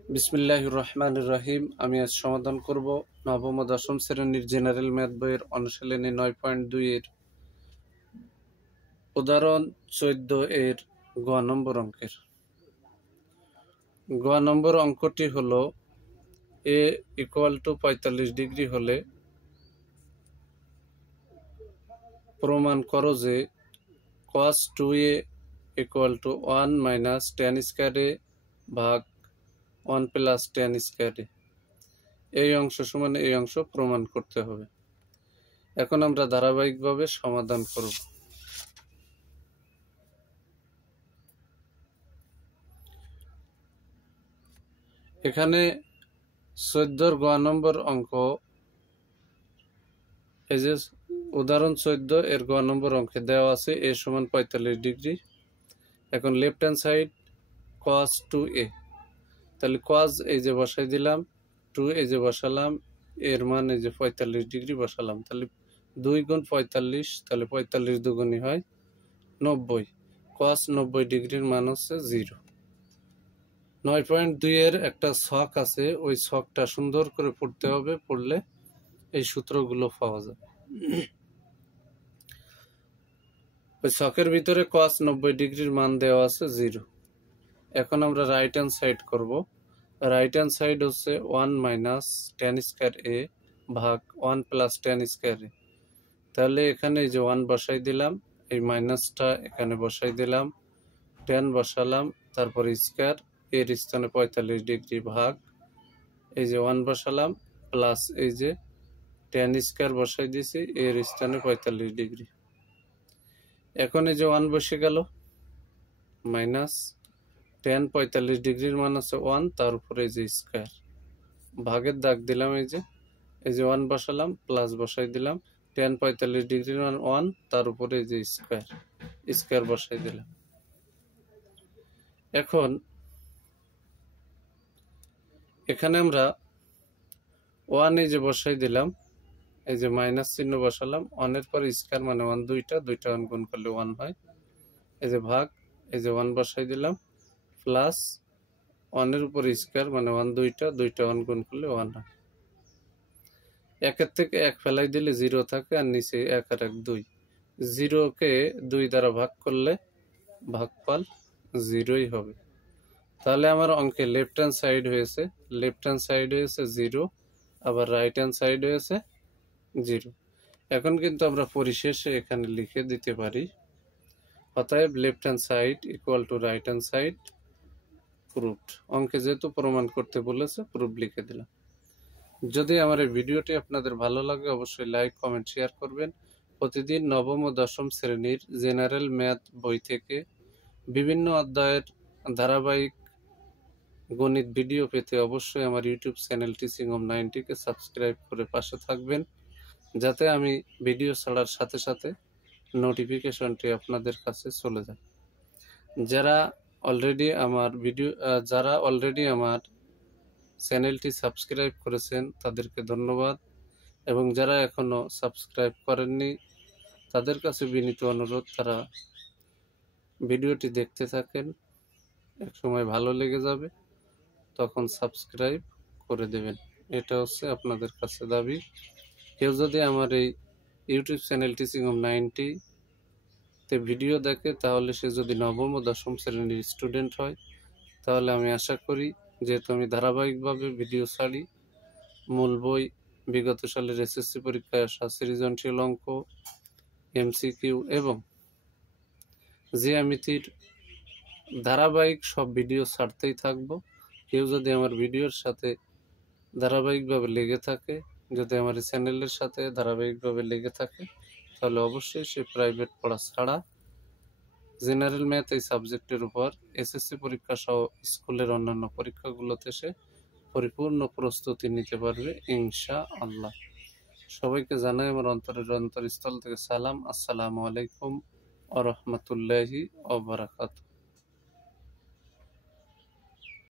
বিসমিল্লাহির রহমানির রহিম। আমি আজ সমাধান করব নবম ও দশম শ্রেণীর জেনারেল ম্যাথ বইয়ের অনুশীলনী 9.2 এর উদাহরণ 14 এর গ নম্বর অঙ্কের। গ নম্বর অঙ্কটি হলো a = 45 ডিগ্রি হলে প্রমাণ করো যে cos 2a = 1 - tan square a ভাগ 1 + tan স্কয়ার a। এই অংশ সমান এই অংশ প্রমাণ করতে হবে। এখন আমরা ধারাবাহিকভাবে সমাধান করব। এখানে 14 গ নম্বর অঙ্ক, এই যে উদাহরণ 14 এর গ নম্বর অঙ্কে দেওয়া আছে a = 45 ডিগ্রি। এখন left hand side cos 2a, তাহলে cos এই যে বসাই দিলাম, 2 এই যে বসালাম, এর মান এই যে 45 ডিগ্রি বসালাম। তাহলে 2 × 45, তাহলে 45 দুগুণী হয় 90। cos 90 ডিগ্রির মান হচ্ছে 0। 9.2 এর একটা ছক আছে, ওই ছকটা সুন্দর করে পড়তে হবে, পড়লে এই সূত্রগুলো পাওয়া যাবে। ওই ছকের ভিতরে cos 90 ডিগ্রির মান দেওয়া আছে 0। এখন আমরা রাইট হ্যান্ড সাইড করব। রাইট হ্যান্ড সাইড হচ্ছে 1 - tan স্কয়ার a ভাগ 1 + tan স্কয়ার a। তাহলে এখানে এই যে 1 বসাই দিলাম, এই মাইনাসটা এখানে বসাই দিলাম, tan বসালাম, তারপর স্কয়ার এর স্থানে 45 ডিগ্রি ভাগ এই যে 1 বসালাম, প্লাস এই যে tan স্কয়ার বসাই দিয়েছি, এর স্থানে 45 ডিগ্রি। এখন এই যে 1 বসে গেল, মাইনাস tan 45 ডিগ্রির মান আছে 1, তার উপরে এই যে স্কয়ার, ভাগের দাগ দিলাম, এই যে 1 বসালাম, প্লাস বসাই দিলাম, tan 45 ডিগ্রির মান 1, তার উপরে এই যে স্কয়ার বসাই দিলাম। এখন এখানে আমরা 1 এই যে বসাই দিলাম, এই যে মাইনাস চিহ্ন বসালাম, 1 এর পর স্কয়ার মানে 1 দুইটা 1 গুণ করলে 1 হয়, এই যে ভাগ এই যে 1 বসাই দিলাম, প্লাস 1 এর উপর স্কয়ার মানে 1 দুইটা 1 গুণ করলে 1 হয়। 1 এর থেকে 1 ফেলাই দিলে 0 থাকে, আর নিচে 1 আর 1 2। 0 কে 2 দ্বারা ভাগ করলে ভাগফল 0ই হবে। তাহলে আমার অঙ্কে লেফট হ্যান্ড সাইড হয়েছে 0, আবার রাইট হ্যান্ড সাইড হয়েছে 0। এখন কিন্তু আমরা পরিশেষে এখানে লিখে দিতে পারি, অতএব left hand side = right hand side proved. অঙ্কে যেহেতু প্রমাণ করতে বলেছে, প্রুফ লিখে দিলাম। যদি আমার এই ভিডিওটি আপনাদের ভালো লাগে, অবশ্যই লাইক, কমেন্ট, শেয়ার করবেন। প্রতিদিন নবম ও দশম শ্রেণীর জেনারেল ম্যাথ বই থেকে বিভিন্ন অধ্যায়ের ধারাবাহিক গণিত ভিডিও পেতে অবশ্যই আমার ইউটিউব চ্যানেল টিচিং হোম 90-কে সাবস্ক্রাইব করে পাশে থাকবেন, যাতে আমি ভিডিও ছাড়ার সাথে সাথে নোটিফিকেশনটি আপনাদের কাছে চলে যায়। যারা অলরেডি আমার চ্যানেলটি সাবস্ক্রাইব করেছেন তাদেরকে ধন্যবাদ, এবং যারা এখনো সাবস্ক্রাইব করেননি তাদের কাছে বিনীত অনুরোধ, তারা ভিডিওটি দেখতে থাকেন, একসময় ভালো লেগে যাবে, তখন সাবস্ক্রাইব করে দেবেন। এটা হচ্ছে আপনাদের কাছে দাবি। কেউ যদি আমার এই ইউটিউব চ্যানেল টিচিং হোম 90-তে ভিডিও দেখে, তাহলে সে যদি নবম ও দশম শ্রেণীর স্টুডেন্ট হয়, তাহলে আমি আশা করি, যেহেতু আমি ধারাবাহিকভাবে ভিডিও ছাড়ি, মূল বই, বিগত সালের এসএসসি পরীক্ষায় আসা সৃজনশীল অঙ্ক, এমসিকিউ এবং জ্যামিতির ধারাবাহিক সব ভিডিও ছাড়তেই থাকবো। কেউ যদি আমার ভিডিওর সাথে ধারাবাহিকভাবে লেগে থাকে, যদি আমার চ্যানেলের সাথে ধারাবাহিকভাবে লেগে থাকে, তাহলে অবশ্যই সে প্রাইভেট পড়া ছাড়া জেনারেল ম্যাথ এই সাবজেক্টের উপর এসএসসি পরীক্ষা সহ স্কুলের অন্যান্য পরীক্ষাগুলোতে সে পরিপূর্ণ প্রস্তুতি নিতে পারবে ইনশাআল্লাহ। সবাইকে জানাই আমার অন্তরের অন্তরস্থল থেকে সালাম। আসসালামু আলাইকুম ওয়া রাহমাতুল্লাহি ওয়া বারাকাতুহু।